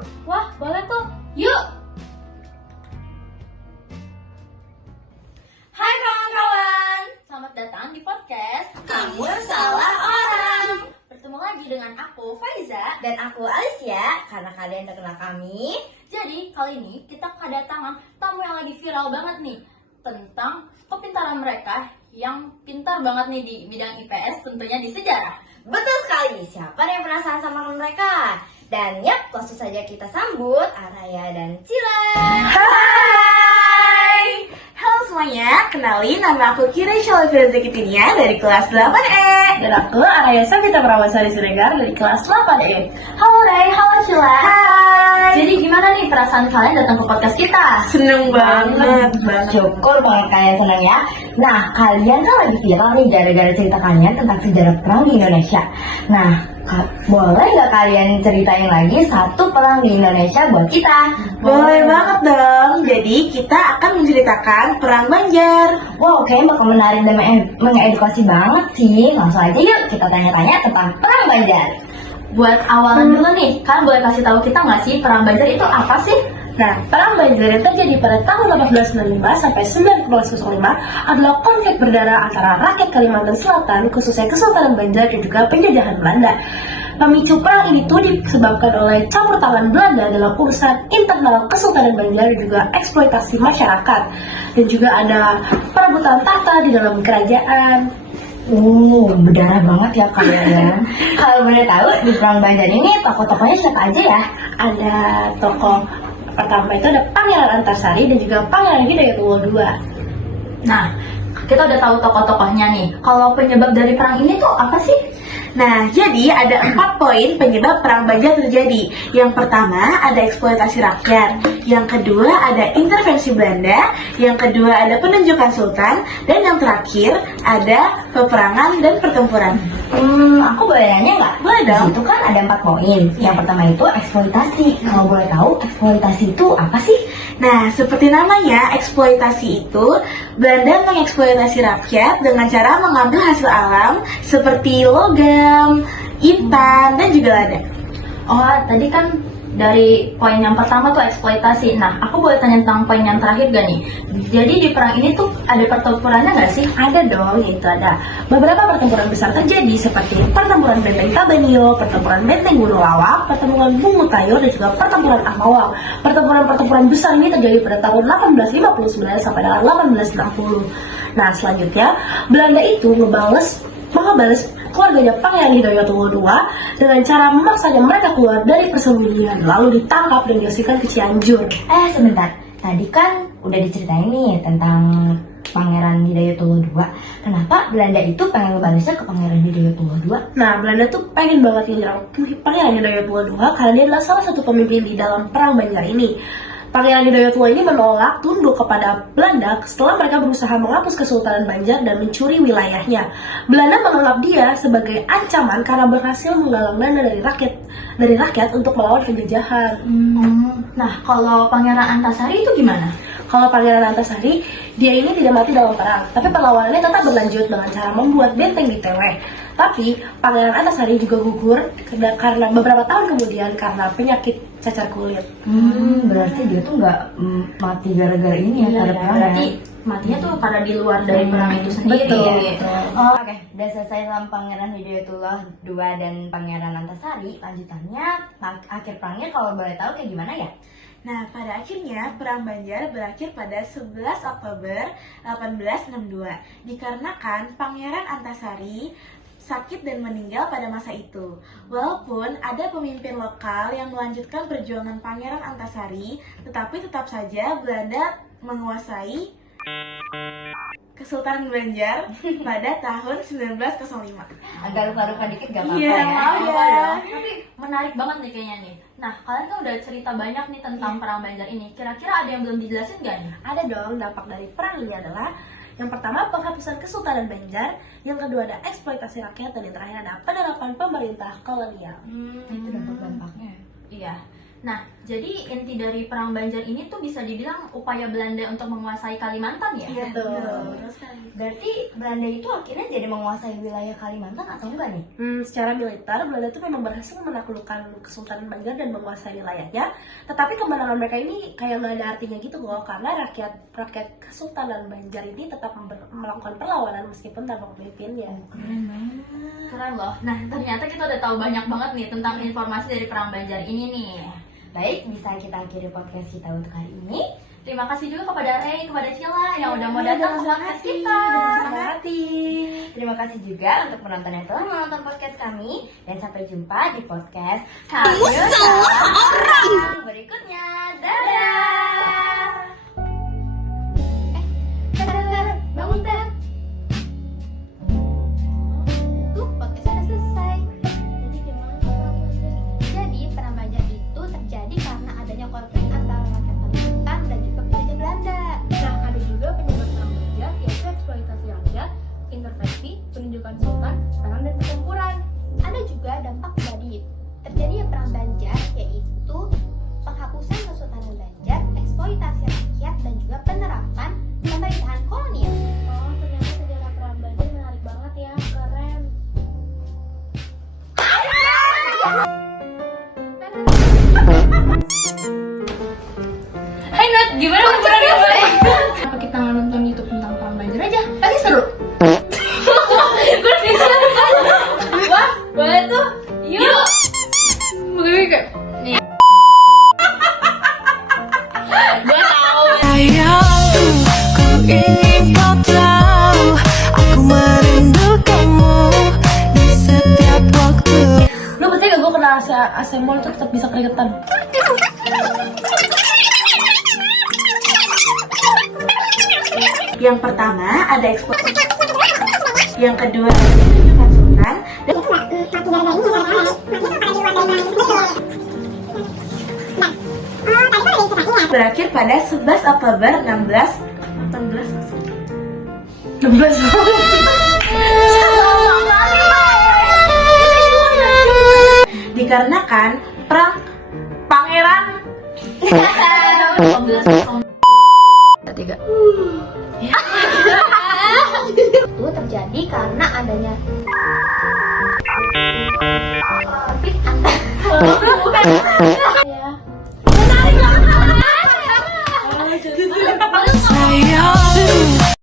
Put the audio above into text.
yuk? Wah, boleh tuh. Yuk! Hai kawan-kawan, selamat datang di podcast Kamu Salah Orang. Bertemu lagi dengan aku, Faiza. Dan aku Alicia, karena kalian udah kenal kami. Jadi, kali ini kita kedatangan tamu yang lagi viral banget nih tentang kepintaran mereka yang pintar banget nih di bidang IPS, tentunya di sejarah. Betul sekali, siapa yang penasaran sama mereka? Dan yap, langsung saja kita sambut Araya dan Cila. Hai, halo semuanya, kenalin nama aku Kira Shalifah Zakitinia dari kelas 8E. Dan aku Araya Sabita Prawasari Siregar dari kelas 8E. Halo Ray, halo Cila. Hai. Jadi gimana nih perasaan kalian datang ke podcast kita? Seneng banget. Syukur banget kalian senang ya. Nah, kalian kan lagi viral nih gara-gara cerita kalian tentang sejarah perang di Indonesia. Nah, boleh nggak kalian ceritain lagi satu perang di Indonesia buat kita? Boleh banget dong. Jadi kita akan menceritakan Perang Banjar. Wow, kayaknya bakal menarik dan mengedukasi banget sih. Langsung aja yuk kita tanya-tanya tentang perang Banjar. Buat awalan dulu nih, kalian boleh kasih tahu kita nggak sih perang Banjar itu apa sih? Nah, Perang Banjar yang terjadi pada tahun 1895 sampai 1905 adalah konflik berdarah antara rakyat Kalimantan Selatan, khususnya Kesultanan Banjar dan juga penjajahan Belanda. Pemicu perang ini tuh disebabkan oleh campur tangan Belanda dalam urusan internal Kesultanan Banjar dan juga eksploitasi masyarakat. Dan juga ada perebutan tahta di dalam kerajaan. Berdarah banget ya kalian. Kalau boleh tahu di perang Banjar ini tokoh-tokohnya siapa aja ya? Ada tokoh pertama itu ada Pangeran Antasari dan juga Pangeran Hidayatullah II. Nah, kita udah tahu tokoh-tokohnya nih. Kalau penyebab dari perang ini tuh apa sih? Nah, jadi ada 4 poin penyebab Perang Banjar terjadi. Yang pertama ada eksploitasi rakyat. Yang kedua ada intervensi Belanda. Yang kedua ada penunjukan Sultan. Dan yang terakhir ada peperangan dan pertempuran. Aku boleh nanya nggak? Boleh dong. Itu kan ada 4 poin. Yang pertama itu eksploitasi. Kalau boleh tahu eksploitasi itu apa sih? Nah, seperti namanya, eksploitasi itu Belanda mengeksploitasi rakyat dengan cara mengambil hasil alam seperti logam, intan, dan juga lada. Oh, tadi kan dari poin yang pertama tuh eksploitasi. Nah, aku boleh tanya tentang poin yang terakhir gak nih? Jadi di perang ini tuh ada pertempurannya nggak sih? Ada dong, yaitu ada beberapa pertempuran besar terjadi seperti pertempuran Benteng Tabanio, pertempuran Benteng Gunung Lawak, pertempuran Bungu Tayo, dan juga pertempuran Ahmawang. Pertempuran besar ini terjadi pada tahun 1859 sampai dengan 1860. Nah, selanjutnya Belanda itu ngebales keluarganya Pangeran Hidayatullah II dengan cara memaksanya mereka keluar dari persembunyian, lalu ditangkap dan diusirkan ke Cianjur. Sebentar. Tadi kan udah diceritain nih tentang Pangeran Hidayatullah II. Kenapa Belanda itu pengen ngebalesnya ke Pangeran Hidayatullah II? Nah, Belanda tuh pengen banget nyerang Pangeran Hidayatullah II karena dia adalah salah satu pemimpin di dalam Perang Banjar ini. Pangeran Hidayatullah ini menolak tunduk kepada Belanda setelah mereka berusaha menghapus Kesultanan Banjar dan mencuri wilayahnya. Belanda menganggap dia sebagai ancaman karena berhasil menggalang dana dari rakyat untuk melawan penjajahan. Nah, kalau Pangeran Antasari itu gimana? Kalau Pangeran Antasari, dia ini tidak mati dalam perang, tapi perlawanannya tetap berlanjut dengan cara membuat benteng di Tewe. Tapi Pangeran Antasari juga gugur karena beberapa tahun kemudian karena penyakit cacar kulit. Berarti dia tuh nggak mati gara-gara ini ya, pada perang berarti ya? matinya tuh pada di luar dari perang itu sendiri. Betul. Oke, udah selesai sama Pangeran Hidayatullah II dan Pangeran Antasari. Lanjutannya, akhir perangnya kalau boleh tahu kayak gimana ya? Nah, pada akhirnya Perang Banjar berakhir pada 11 Oktober 1862 dikarenakan Pangeran Antasari sakit dan meninggal pada masa itu. Walaupun ada pemimpin lokal yang melanjutkan perjuangan Pangeran Antasari, tetapi tetap saja Belanda menguasai Kesultanan Banjar pada tahun 1905. Agak lupa-lupa dikit gak apa-apa Iya, ya? maaf ya. Apa dong? Tapi menarik banget nih kayaknya nih. Nah, kalian kan udah cerita banyak nih tentang Perang Banjar ini. Kira-kira ada yang belum dijelasin gak nih? Ada dong, dampak dari perang ini adalah yang pertama penghapusan Kesultanan Banjar, yang kedua ada eksploitasi rakyat, dan yang terakhir ada penerapan pemerintah kolonial. Itu dampak-dampaknya. Iya. Nah, jadi inti dari perang Banjar ini tuh bisa dibilang upaya Belanda untuk menguasai Kalimantan ya? Iya, Betul. betul sekali. Berarti Belanda itu akhirnya jadi menguasai wilayah Kalimantan atau enggak nih? Secara militer, Belanda itu memang berhasil menaklukkan Kesultanan Banjar dan menguasai wilayahnya. Tetapi kemenangan mereka ini kayak nggak ada artinya gitu loh, karena rakyat Kesultanan Banjar ini tetap melakukan perlawanan meskipun tanpa pemimpinnya. Keren loh. Nah, ternyata kita udah tahu banyak banget nih tentang informasi dari perang Banjar ini nih. Baik, bisa kita akhiri podcast kita untuk hari ini. Terima kasih juga kepada Ray, kepada Cila yang udah mau datang ke podcast kita. Senang hati. Terima kasih juga untuk penonton yang telah menonton podcast kami. Dan sampai jumpa di podcast Kamu Salah Orang berikutnya. Dadah! Bangun, Ter. Tuh, podcastnya udah selesai. Jadi gimana perang Banjar? Jadi, perang Banjar itu terjadi karena adanya konflik antara rakyat Kalimantan dan juga penjajah Belanda. Nah, ada juga penyebab perang Banjar, yaitu eksploitasi rakyat, intervensi, penunjukan sultan, perang dan pertempuran. Ada juga dampak dari terjadinya perang Banjar, yaitu penghapusan Kesultanan Banjar, eksploitasi rakyat, dan juga penerapan pemerintahan kolonial. Oh, ternyata sejarah perang Banjar menarik banget ya, keren. Hai Nat, gimana liburan kemarin? Kenapa kita nggak nonton YouTube tentang perang Banjar aja? Pasti seru. Gue bisa. Wah, boleh tuh. Yuk. Gue nih. Gue tahu. Sayangku, ku ingin kau tahu, aku merindukanmu di setiap waktu. Lu percaya gak gue kena AC mall tuh tetap bisa keringetan? Yang pertama ada eksploitasi. Yang kedua ada penunjukan sultan. Dan berakhir pada 11 Oktober 16. dikarenakan perang Pangeran Itu terjadi karena adanya konflik antara Ya.